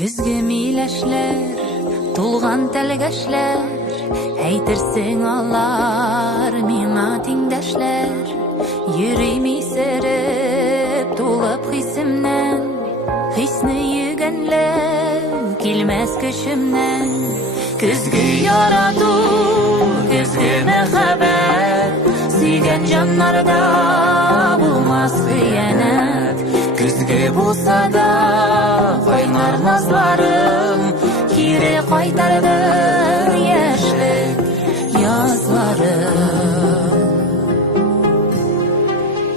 Күзге миләшләр, тулган тәлгәшләр, әйтерсең алар миңа тиңдәшләр. Йөрим исереп, тулып хисемнән, хисне йөгәнләү килмәс көчемнән. Күзге ярату, күзге мәхәббәт, сөйгән җаннарда булмас хыянәт. Күзге булса да кайнар назларым, кире кайтарды